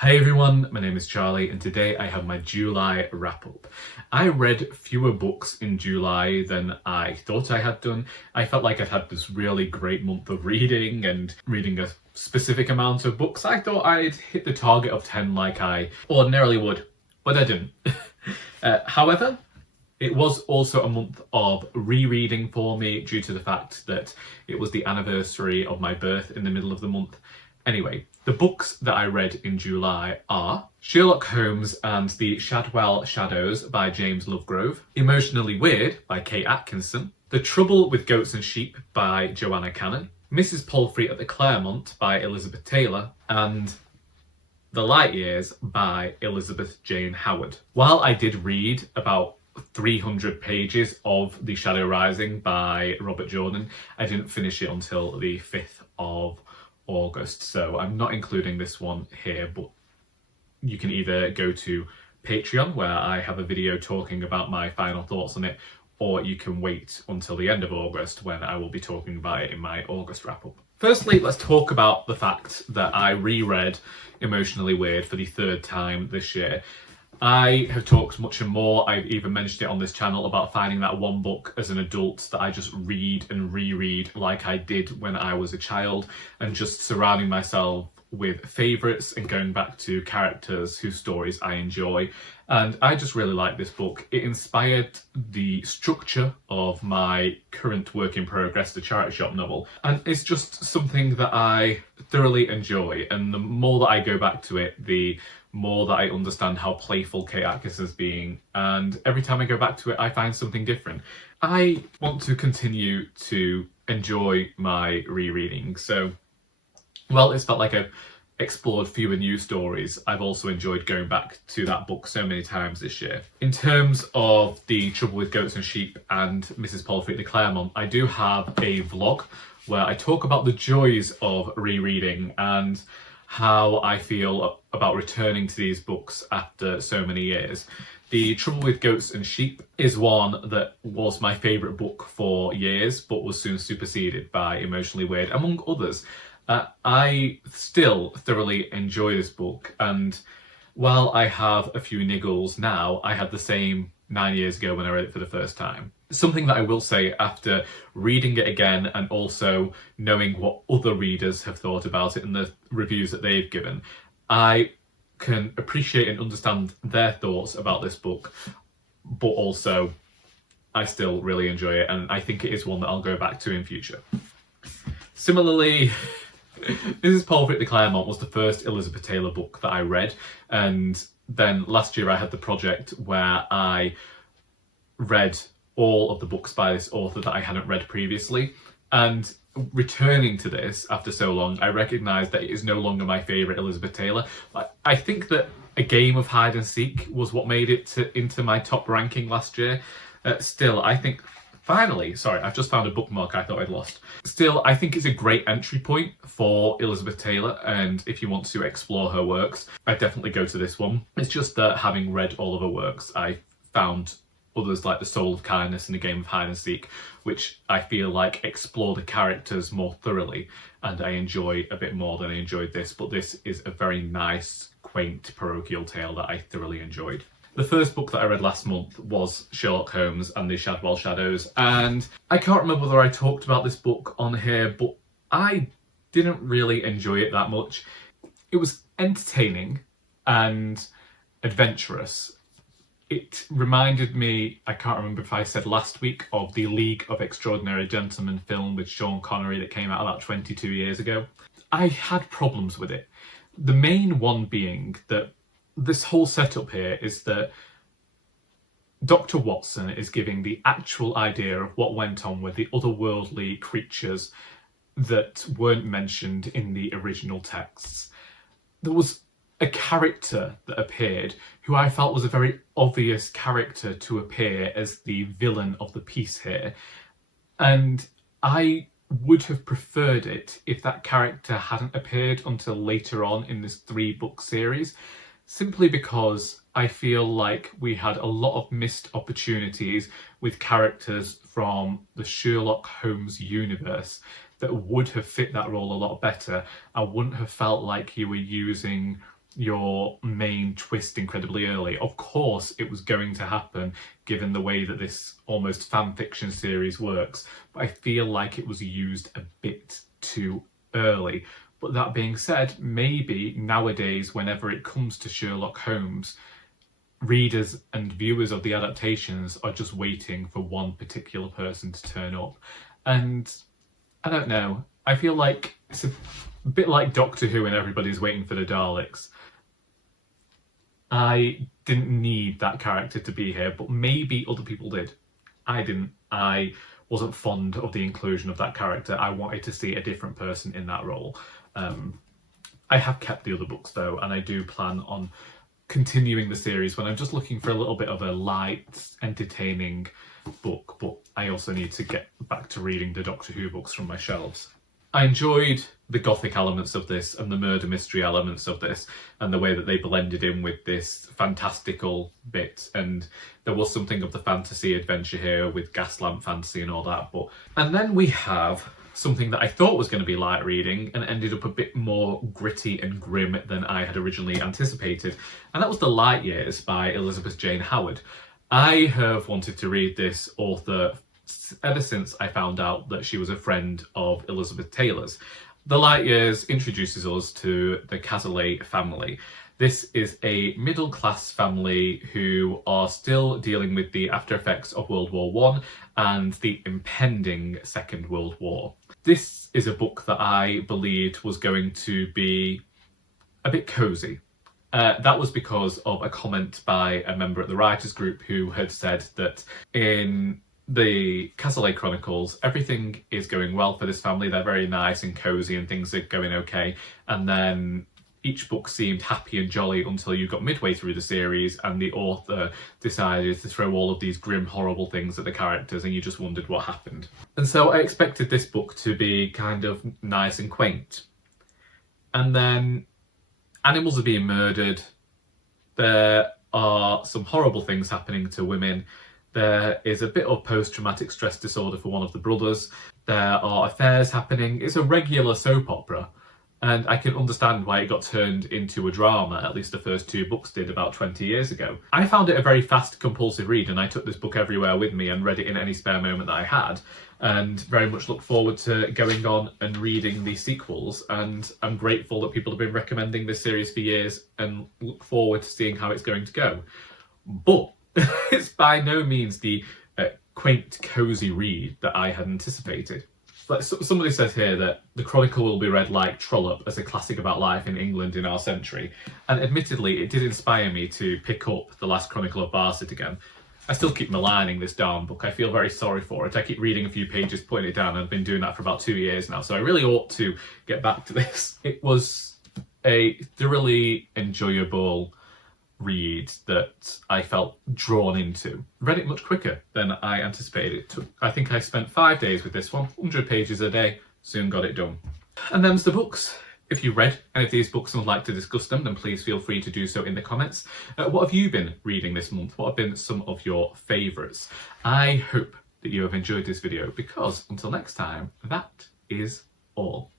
Hi everyone, my name is Charlie and today I have my July wrap-up. I read fewer books in July than I thought I had done. I felt like I'd had this really great month of reading and reading a specific amount of books. I thought I'd hit the target of 10 like I ordinarily would, but I didn't. However, it was also a month of rereading for me due to the fact that it was the anniversary of my birth in the middle of the month. Anyway, the books that I read in July are Sherlock Holmes and the Shadwell Shadows by James Lovegrove, Emotionally Weird by Kate Atkinson, The Trouble with Goats and Sheep by Joanna, Mrs. Palfrey at the Claremont by Elizabeth Taylor, and The Light Years by Elizabeth Jane Howard. While I did read about 300 pages of The Shadow Rising by Robert Jordan, I didn't finish it until the 5th of August, so I'm not including this one here, but you can either go to Patreon where I have a video talking about my final thoughts on it, or you can wait until the end of August when I will be talking about it in my August wrap-up. Firstly, let's talk about the fact that I reread Emotionally Weird for the 3rd time this year. I have talked much and more, I've even mentioned it on this channel, about finding that one book as an adult that I just read and reread like I did when I was a child, and just surrounding myself with favourites and going back to characters whose stories I enjoy. And I just really like this book. It inspired the structure of my current work in progress, the Charity Shop novel, and it's just something that I thoroughly enjoy, and the more that I go back to it, the more that I understand how playful Kate Atkinson's being, and every time I go back to it I find something different. I want to continue to enjoy my rereading, so well, it's felt like I've explored fewer new stories. I've also enjoyed going back to that book so many times this year. In terms of The Trouble with Goats and Sheep and Mrs. Palfrey at the Claremont, I do have a vlog where I talk about the joys of rereading and how I feel about returning to these books after so many years. The Trouble with Goats and Sheep is one that was my favourite book for years, but was soon superseded by Emotionally Weird, among others. I still thoroughly enjoy this book, and while I have a few niggles now, I had the same 9 years ago when I read it for the first time. Something that I will say after reading it again and also knowing what other readers have thought about it and the reviews that they've given, I can appreciate and understand their thoughts about this book, but also I still really enjoy it, and I think it is one that I'll go back to in future. Similarly, Mrs. Palfrey at the Claremont was the first Elizabeth Taylor book that I read, and then last year I had the project where I read all of the books by this author that I hadn't read previously, and returning to this after so long, I recognised that it is no longer my favourite Elizabeth Taylor. I think that A Game of Hide and Seek was what made it into my top ranking last year. Still, I think finally, sorry, I've just found a bookmark I thought I'd lost. Still, I think it's a great entry point for Elizabeth Taylor, and if you want to explore her works, I'd definitely go to this one. It's just that having read all of her works, I found others like The Soul of Kindness and A Game of Hide and Seek, which I feel like explore the characters more thoroughly, and I enjoy a bit more than I enjoyed this, but this is a very nice, quaint, parochial tale that I thoroughly enjoyed. The first book that I read last month was Sherlock Holmes and the Shadwell Shadows, and I can't remember whether I talked about this book on here, but I didn't really enjoy it that much. It was entertaining and adventurous. It reminded me, I can't remember if I said last week, of the League of Extraordinary Gentlemen film with Sean Connery that came out about 22 years ago. I had problems with it. The main one being that this whole setup here is that Dr. Watson is giving the actual idea of what went on with the otherworldly creatures that weren't mentioned in the original texts. There was a character that appeared who I felt was a very obvious character to appear as the villain of the piece here, and I would have preferred it if that character hadn't appeared until later on in this 3-book series, simply because I feel like we had a lot of missed opportunities with characters from the Sherlock Holmes universe that would have fit that role a lot better. I wouldn't have felt like you were using your main twist incredibly early. Of course it was going to happen given the way that this almost fan fiction series works, but I feel like it was used a bit too early. But that being said, maybe nowadays whenever it comes to Sherlock Holmes, readers and viewers of the adaptations are just waiting for one particular person to turn up. And I don't know, I feel like it's a bit like Doctor Who and everybody's waiting for the Daleks. I didn't need that character to be here, but maybe other people did. I didn't. I wasn't fond of the inclusion of that character. I wanted to see a different person in that role. I have kept the other books though, and I do plan on continuing the series when I'm just looking for a little bit of a light, entertaining book, but I also need to get back to reading the Doctor Who books from my shelves. I enjoyed the gothic elements of this and the murder mystery elements of this and the way that they blended in with this fantastical bit, and there was something of the fantasy adventure here with gaslamp fantasy and all that. And then we have something that I thought was going to be light reading and ended up a bit more gritty and grim than I had originally anticipated, and that was The Light Years by Elizabeth Jane Howard. I have wanted to read this author ever since I found out that she was a friend of Elizabeth Taylor's. The Light Years introduces us to the Cazalet family. This is a middle-class family who are still dealing with the after effects of World War I and the impending Second World War. This is a book that I believed was going to be a bit cosy. That was because of a comment by a member at the writers group who had said that in the Cazalet Chronicles, everything is going well for this family. They're very nice and cosy and things are going okay. And then each book seemed happy and jolly until you got midway through the series and the author decided to throw all of these grim, horrible things at the characters and you just wondered what happened. And so I expected this book to be kind of nice and quaint. And then animals are being murdered. There are some horrible things happening to women. There is a bit of post-traumatic stress disorder for one of the brothers. There are affairs happening. It's a regular soap opera. And I can understand why it got turned into a drama, at least the first two books did about 20 years ago. I found it a very fast, compulsive read, and I took this book everywhere with me and read it in any spare moment that I had, and very much look forward to going on and reading the sequels. And I'm grateful that people have been recommending this series for years and look forward to seeing how it's going to go. But it's by no means the quaint, cosy read that I had anticipated. Like somebody says here that the Chronicle will be read like Trollope as a classic about life in England in our century. And admittedly, it did inspire me to pick up The Last Chronicle of Barset again. I still keep maligning this darn book. I feel very sorry for it. I keep reading a few pages, putting it down, and I've been doing that for about 2 years now. So I really ought to get back to this. It was a thoroughly enjoyable read that I felt drawn into. Read it much quicker than I anticipated. I think I spent 5 days with this one, 100 pages a day, soon got it done. And them's the books. If you read any of these books and would like to discuss them, then please feel free to do so in the comments. What have you been reading this month? What have been some of your favourites? I hope that you have enjoyed this video, because until next time, that is all.